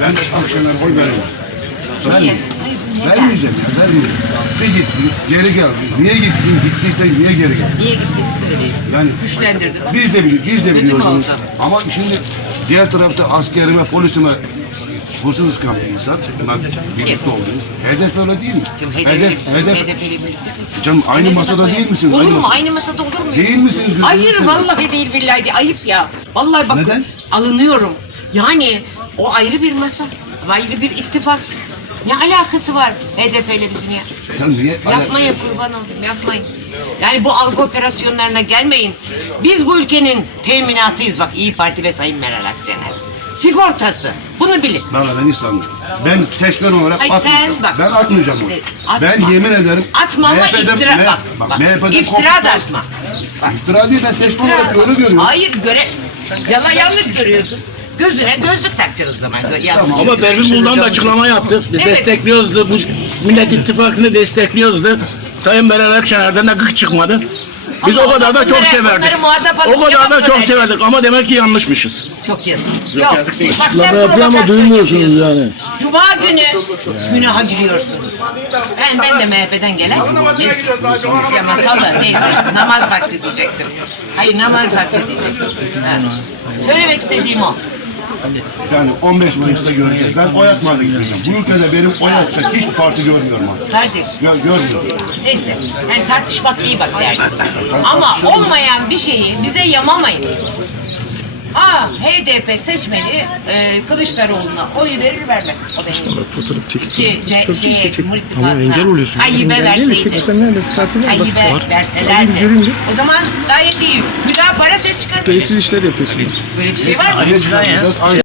Ben Akşener'e oy veremem. Ben Niye? Hayır, neden? vermeyeceğim ya vermeyeceğim. Bir gittin geri geldin. Niye gittin? Gittiysen niye geri geldin? Niye gittiğini söyleyeyim. Yani Güçlendirdi bak. biz de biliyoruz, biz de biliyoruz. oldu? Ama şimdi diğer tarafta askerime, polisime hırsız kan insan. Bunlar birlikte oluyor. Hedef öyle değil mi? Şimdi Hedef, HDP, hedef. HDP'li birlikte. Canım aynı masada değil misiniz? Olur Aynı mu? masada. Aynı masada olur mu? Değil misiniz? Hayır vallahi değil billahi değil. Ayıp ya. Vallahi bak Neden? alınıyorum. Yani o ayrı bir masa. Ayrı bir ittifak. Ne alakası var HDP ile bizim ya? Ya niye? Yapmayın kurban olayım yapmayın. Yani bu algı operasyonlarına gelmeyin. Biz bu ülkenin teminatıyız bak İyi Parti ve Sayın Meral Akşener. Sigortası. Bunu bilin. Ben ben sanmıyorum. Ben seçmen olarak Ay atmayacağım. sen bak. Ben atmayacağım onu. E, atma. Ben yemin ederim. Atma ama MHP'den iftira M- bak. bak, bak. MHP'den İftira da atma. Bak. İftira değil ben seçmen olarak atma. öyle görüyorum. Hayır göre yalan yanlış görüyorsun. Gözüne gözlük takacaksın o zaman. Gö-. Ama Pervin Buldan da açıklama yaptı. Biz Evet. destekliyoruzdu. Bu Millet İttifakı'nı destekliyoruzdu. Sayın Meral Akşener'den de gık çıkmadı. Biz Ama o kadar da çok severdik. onları muhatap alıp O kadar cevap da çok vereceğiz. severdik ama demek ki yanlışmışız. Çok yazık. Yok, yazık değil. Bak sen Açıklama yapıyor ama provokasyon duymuyorsunuz yapıyorsun. yani. Cuma günü günaha giriyorsunuz. Ben, ben de MHP'den gelen ya masalı neyse namaz vakti diyecektim. Hayır namaz vakti diyecektim. Ha. Söylemek istediğim o. Yani 15 Mayıs'ta göreceğiz. Ben oy atmaya gideceğim. Bu ülkede benim oy atacak hiçbir parti görmüyorum artık. Kardeş Gör, görmüyorum. neyse yani tartışmak değil bak yani. Ama olmayan bir şeyi bize yamamayın. Ha HDP seçmeni e, Kılıçdaroğlu'na oy verir vermez. O benim. Fotoğraf çekip Ki ce, şeye, Cumhur Ama engel İttifakı'na oluyorsun. Tayyip'e Engel değil mi? verseydi. Çekmesen neredeyse parti var, baskı Tayyip'e verselerdi. Göründü. O zaman gayet iyi. Hüdapara ses çıkarmayacak. Gereksiz işler yapıyorsun. Böyle bir şey var mı? Aynı